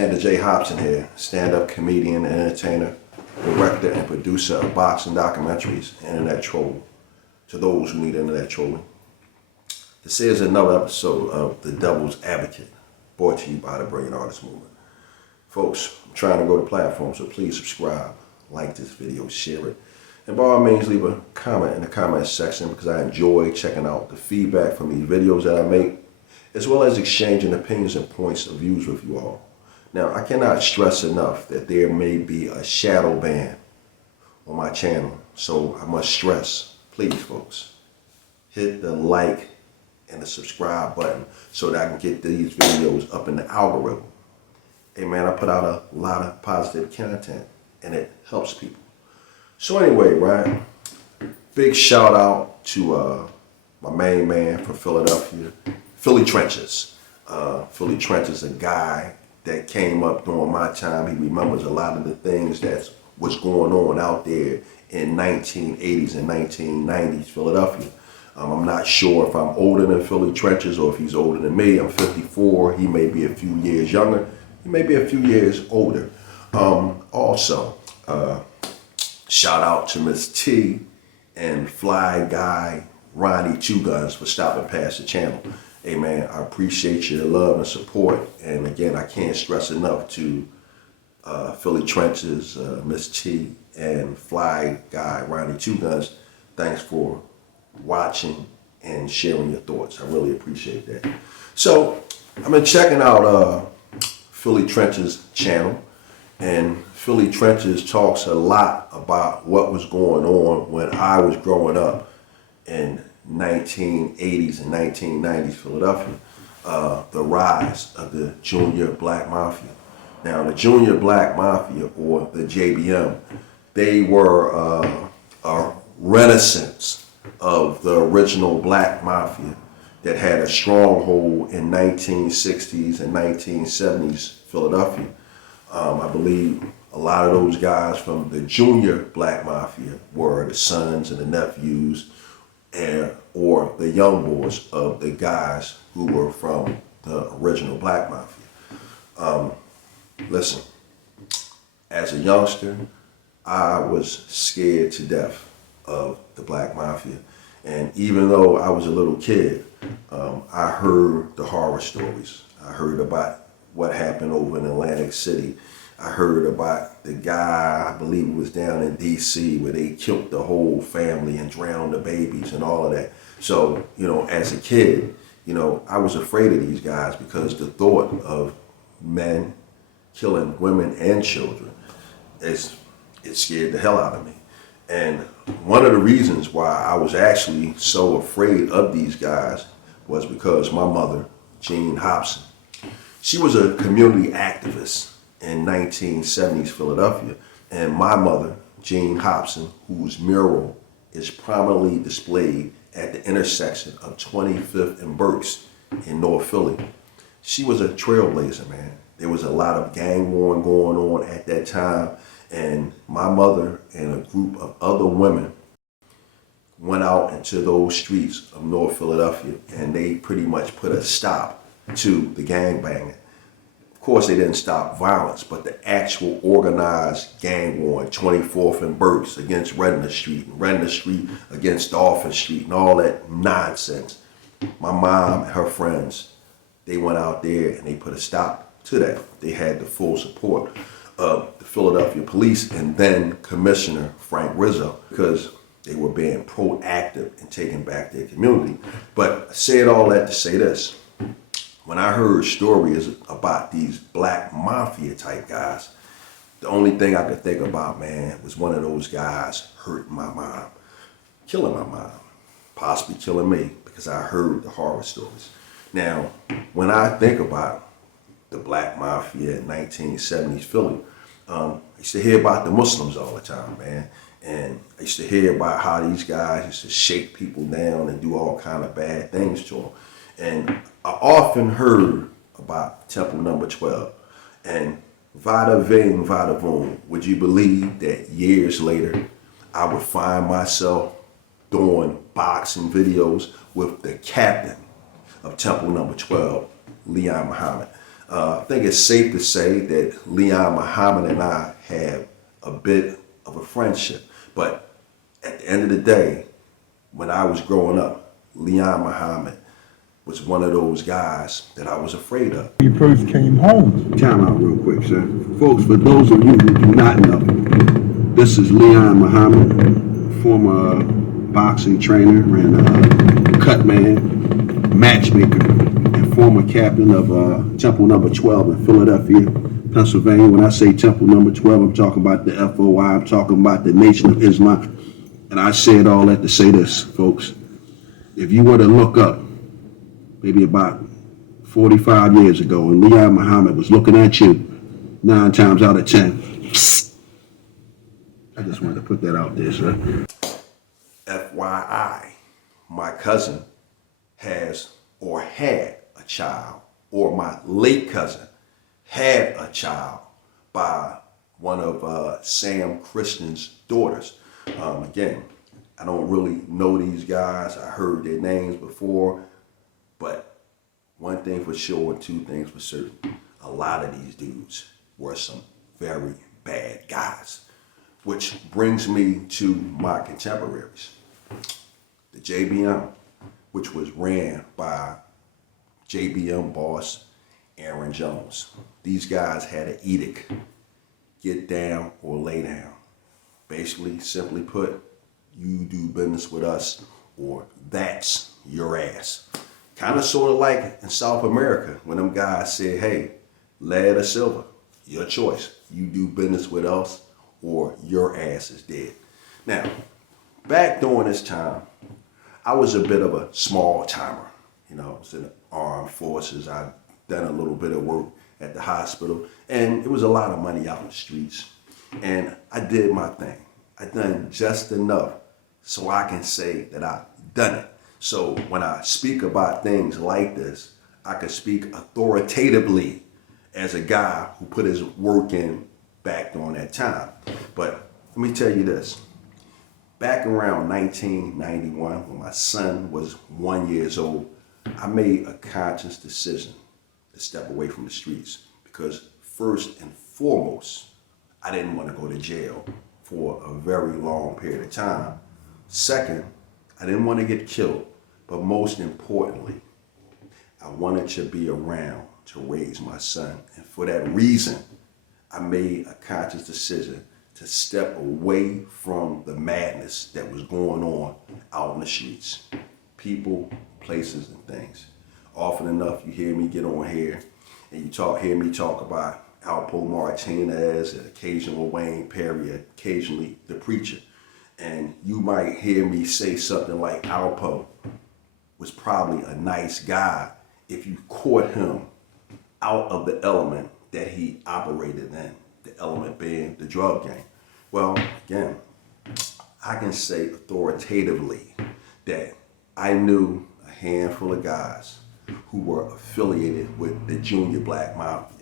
Sandra J. Hobson here, stand-up comedian and entertainer, director and producer of boxing documentaries and internet troll. To those who need internet trolling, this is another episode of The Devil's Advocate, brought to you by the Brilliant Artist Movement. Folks, I'm trying to grow the platform, so please subscribe, like this video, share it, and by all means leave a comment in the comment section because I enjoy checking out the feedback from these videos that I make, as well as exchanging opinions and points of views with you all. Now, I cannot stress enough that there may be a shadow ban on my channel, so I must stress, please folks, hit the like and the subscribe button so that I can get these videos up in the algorithm. Hey man, I put out a lot of positive content and it helps people. So anyway, right, big shout out to my main man from Philadelphia, Philly Trenches. Philly Trenches, a guy that came up during my time. He remembers a lot of the things that was going on out there in 1980s and 1990s Philadelphia. I'm not sure if I'm older than Philly Trenches or if he's older than me. I'm 54. He may be a few years younger. He may be a few years older. Also, shout out to Miss T and Fly Guy Ronnie Two Guns for stopping past the channel. Hey man, I appreciate your love and support. And again, I can't stress enough to Philly Trenches, Miss T, and Fly Guy Ronnie Two Guns. Thanks for watching and sharing your thoughts. I really appreciate that. So I've been checking out Philly Trenches' channel, and Philly Trenches talks a lot about what was going on when I was growing up in 1980s and 1990s Philadelphia, the rise of the Junior Black Mafia. Now, the Junior Black Mafia, or the JBM, they were a renaissance of the original Black Mafia that had a stronghold in 1960s and 1970s Philadelphia. I believe a lot of those guys from the Junior Black Mafia were the sons and the nephews or the young boys of the guys who were from the original Black Mafia. Listen, as a youngster, I was scared to death of the Black Mafia. And even though I was a little kid, I heard the horror stories. I heard about what happened over in Atlantic City. I heard about the guy, I believe it was down in DC, where they killed the whole family and drowned the babies and all of that. So, you know, as a kid, you know, I was afraid of these guys because the thought of men killing women and children, it scared the hell out of me. And one of the reasons why I was actually so afraid of these guys was because my mother, Jean Hobson, she was a community activist in 1970s Philadelphia. And my mother, Jean Hobson, whose mural is prominently displayed at the intersection of 25th and Berks in North Philly, she was a trailblazer, man. There was a lot of gang warring going on at that time. And my mother and a group of other women went out into those streets of North Philadelphia and they pretty much put a stop to the gangbanging. Of course, they didn't stop violence, but the actual organized gang war, 24th and Berks against Redner Street, and Redner Street against Dolphin Street, and all that nonsense. My mom and her friends, they went out there and they put a stop to that. They had the full support of the Philadelphia police and then Commissioner Frank Rizzo, because they were being proactive in taking back their community. But I said all that to say this. When I heard stories about these Black Mafia type guys, the only thing I could think about, man, was one of those guys hurting my mom, killing my mom, possibly killing me, because I heard the horror stories. Now, when I think about the Black Mafia in 1970s Philly, I used to hear about the Muslims all the time, man. And I used to hear about how these guys used to shake people down and do all kind of bad things to them. And I often heard about Temple Number 12. And vada ving, vada voom. Would you believe that years later, I would find myself doing boxing videos with the captain of Temple Number 12, Leon Muhammad. I think it's safe to say that Leon Muhammad and I have a bit of a friendship. But at the end of the day, when I was growing up, Leon Muhammad was one of those guys that I was afraid of. You first came home. Time out real quick, sir. Folks, for those of you who do not know, this is Leon Muhammad, former boxing trainer and cut man, matchmaker, and former captain of Temple Number 12 in Philadelphia, Pennsylvania. When I say Temple Number 12, I'm talking about the FOI, I'm talking about the Nation of Islam. And I said all that to say this, folks. If you were to look up, maybe about 45 years ago, and Leon Muhammad was looking at you, 9 times out of 10. I just wanted to put that out there, sir. FYI, my cousin has or had a child, or my late cousin had a child by one of Sam Christian's daughters. Again, I don't really know these guys. I heard their names before, but one thing for sure and 2 things for certain. A lot of these dudes were some very bad guys, which brings me to my contemporaries. The JBM, which was ran by JBM boss Arron Jones. These guys had an edict, get down or lay down. Basically, simply put, you do business with us or that's your ass. Kind of sort of like in South America when them guys said, hey, lead or silver, your choice. You do business with us or your ass is dead. Now, back during this time, I was a bit of a small timer. You know, I was in the armed forces. I'd done a little bit of work at the hospital, and it was a lot of money out in the streets. And I did my thing. I done just enough so I can say that I've done it. So when I speak about things like this, I can speak authoritatively as a guy who put his work in back during that time. But let me tell you this. Back around 1991, when my son was 1 year old, I made a conscious decision to step away from the streets because first and foremost, I didn't want to go to jail for a very long period of time. Second, I didn't want to get killed, but most importantly, I wanted to be around to raise my son. And for that reason, I made a conscious decision to step away from the madness that was going on out in the streets. People, places, and things. Often enough, you hear me get on here and you hear me talk about Alpo Martinez, and occasional Wayne Perry, occasionally the preacher. And you might hear me say something like Alpo was probably a nice guy if you caught him out of the element that he operated in, the element being the drug game. Well, again, I can say authoritatively that I knew a handful of guys who were affiliated with the Junior Black Mafia.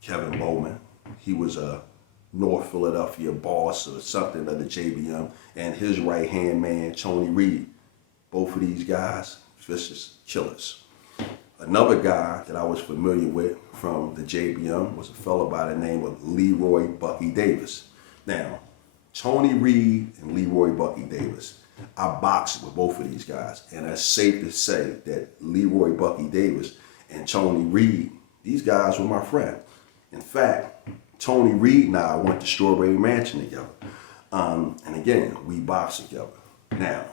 Kevin Bowman, he was a North Philadelphia boss or something of the JBM, and his right-hand man, Tony Reed. Both of these guys, vicious killers. Another guy that I was familiar with from the JBM was a fellow by the name of Leroy Bucky Davis. Now, Tony Reed and Leroy Bucky Davis, I boxed with both of these guys, and it's safe to say that Leroy Bucky Davis and Tony Reed, these guys were my friends. In fact, Tony Reed and I went to Strawberry Mansion together. And again, we boxed together. Now,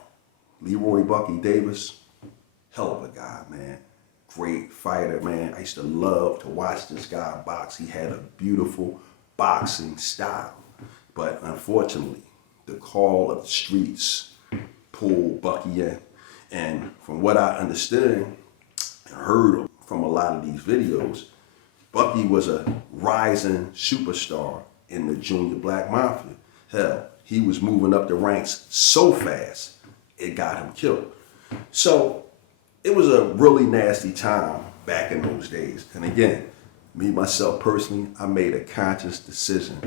Leroy Bucky Davis, hell of a guy, man. Great fighter, man. I used to love to watch this guy box. He had a beautiful boxing style. But unfortunately, the call of the streets pulled Bucky in. And from what I understood and heard from a lot of these videos, Bucky was a rising superstar in the Junior Black Mafia. Hell, he was moving up the ranks so fast, it got him killed. So it was a really nasty time back in those days. And again, me, myself personally, I made a conscious decision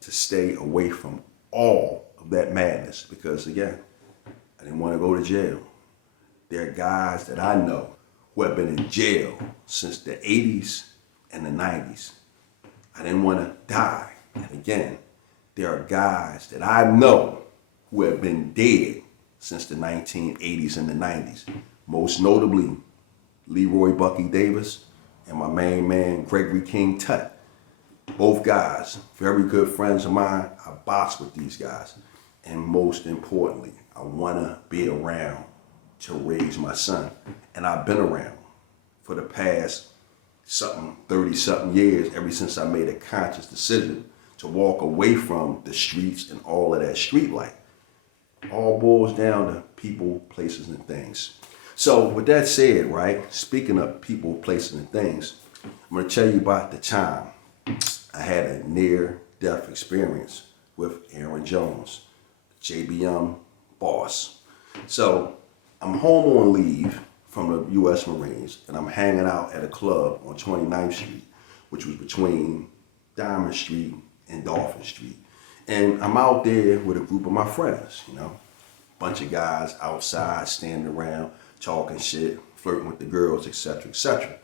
to stay away from all of that madness because, again, I didn't want to go to jail. There are guys that I know who have been in jail since the 80s and the 90s. I didn't want to die. And again, there are guys that I know who have been dead since the 1980s and the 90s. Most notably, Leroy Bucky Davis and my main man, Gregory King Tut. Both guys, very good friends of mine. I box with these guys. And most importantly, I want to be around to raise my son. And I've been around for the past 30-something years, ever since I made a conscious decision to walk away from the streets and all of that street life. All boils down to people, places, and things. So with that said, right, speaking of people, places, and things, I'm going to tell you about the time I had a near-death experience with Arron Jones, JBM boss. So I'm home on leave from the U.S. Marines, and I'm hanging out at a club on 29th Street, which was between Diamond Street and Dolphin Street. And I'm out there with a group of my friends, bunch of guys outside standing around, talking shit, flirting with the girls, etc., etc.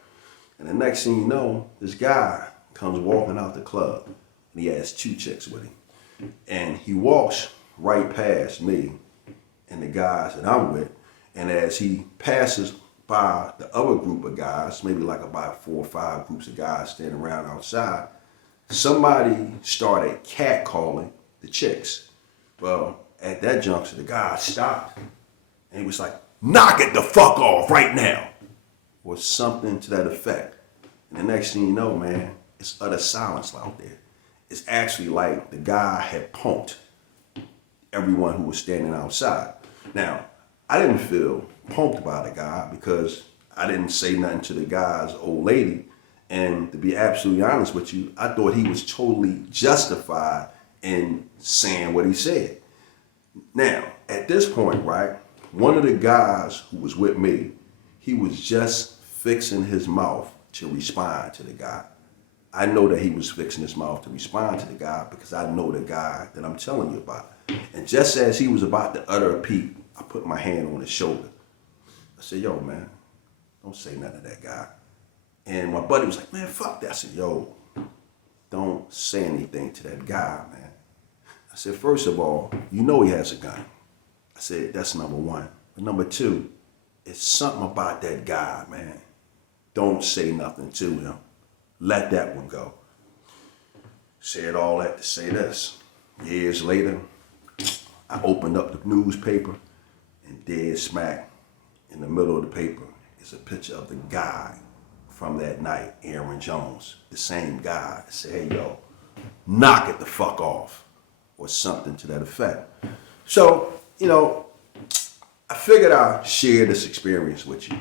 And the next thing you know, this guy comes walking out the club, and he has 2 chicks with him. And he walks right past me and the guys that I'm with, and as he passes by the other group of guys, maybe like about 4 or 5 groups of guys standing around outside, somebody started catcalling the chicks. Well, at that juncture, the guy stopped, and he was like, "Knock it the fuck off right now," or something to that effect. And the next thing you know, man, it's utter silence out there. It's actually like the guy had punked everyone who was standing outside. Now, I didn't feel punked by the guy because I didn't say nothing to the guy's old lady. And to be absolutely honest with you, I thought he was totally justified in saying what he said. Now, at this point, right, one of the guys who was with me, he was just fixing his mouth to respond to the guy. I know that he was fixing his mouth to respond to the guy because I know the guy that I'm telling you about. And just as he was about to utter a peep, I put my hand on his shoulder. I said, "Yo, man, don't say nothing to that guy." And my buddy was like, "Man, fuck that." I said, "Yo, don't say anything to that guy, man." I said, "First of all, you know he has a gun." I said, "That's number one. But number two, it's something about that guy, man. Don't say nothing to him. Let that one go." Said all that to say this. Years later, I opened up the newspaper, and dead smack in the middle of the paper is a picture of the guy from that night, Arron Jones. The same guy. I said, "Hey, yo, knock it the fuck off," or something to that effect. So, I figured I'd share this experience with you.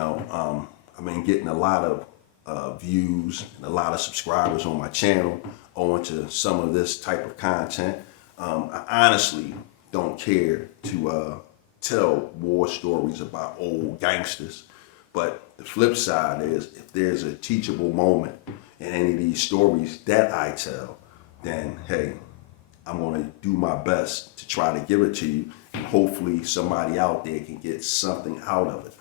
I've been getting a lot of views and a lot of subscribers on my channel owing to some of this type of content. I honestly don't care to tell war stories about old gangsters, but the flip side is if there's a teachable moment in any of these stories that I tell, then hey, I'm going to do my best to try to give it to you, and hopefully somebody out there can get something out of it.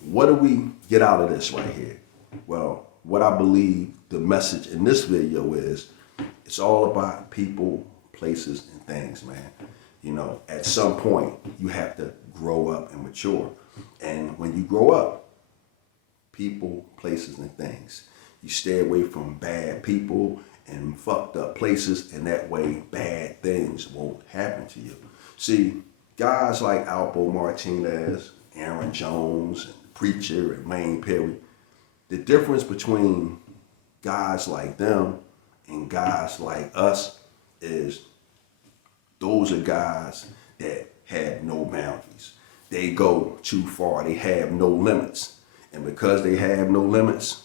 What do we get out of this right here? Well, what I believe the message in this video is, it's all about people, places, and things, man. At some point, you have to grow up and mature. And when you grow up, people, places, and things, you stay away from bad people and fucked up places, and that way bad things won't happen to you. See, guys like Alpo Martinez, Arron Jones, and Preacher, and Wayne Perry, the difference between guys like them and guys like us is those are guys that have no boundaries. They go too far. They have no limits. And because they have no limits,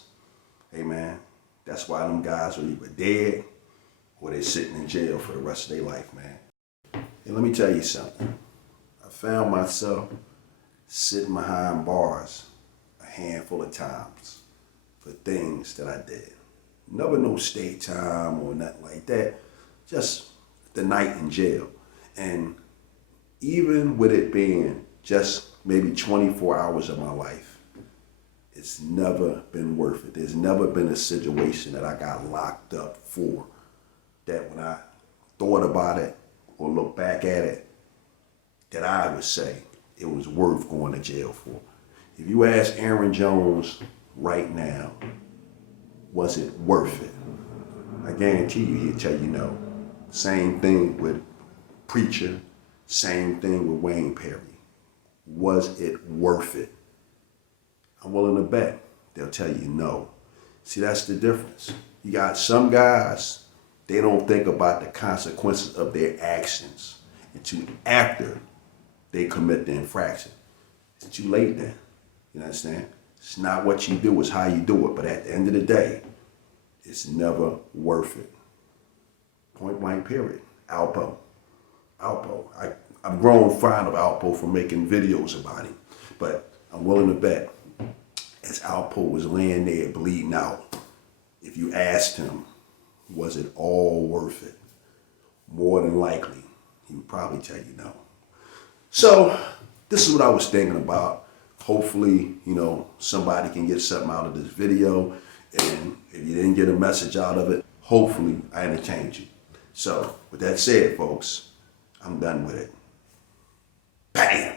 hey man, that's why them guys are either dead or they're sitting in jail for the rest of their life, man. And let me tell you something. I found myself sitting behind bars a handful of times for things that I did. Never no state time or nothing like that. Just the night in jail. And even with it being just maybe 24 hours of my life, It's never been worth it. There's never been a situation that I got locked up for that when I thought about it or look back at it, that I would say it was worth going to jail for. If you ask Arron Jones right now, was it worth it? I guarantee you he'll tell you no. Same thing with Preacher, same thing with Wayne Perry. Was it worth it? I'm willing to bet they'll tell you no. See, that's the difference. You got some guys, they don't think about the consequences of their actions until after they commit the infraction. It's too late then. You understand? It's not what you do, it's how you do it. But at the end of the day, it's never worth it. Point blank period. Alpo. I've grown fond of Alpo for making videos about him. But I'm willing to bet as Alpo was laying there bleeding out, if you asked him, was it all worth it? More than likely, he would probably tell you no. So this is what I was thinking about. Hopefully, somebody can get something out of this video. And if you didn't get a message out of it, hopefully I entertained you. So with that said, folks, I'm done with it. Bam!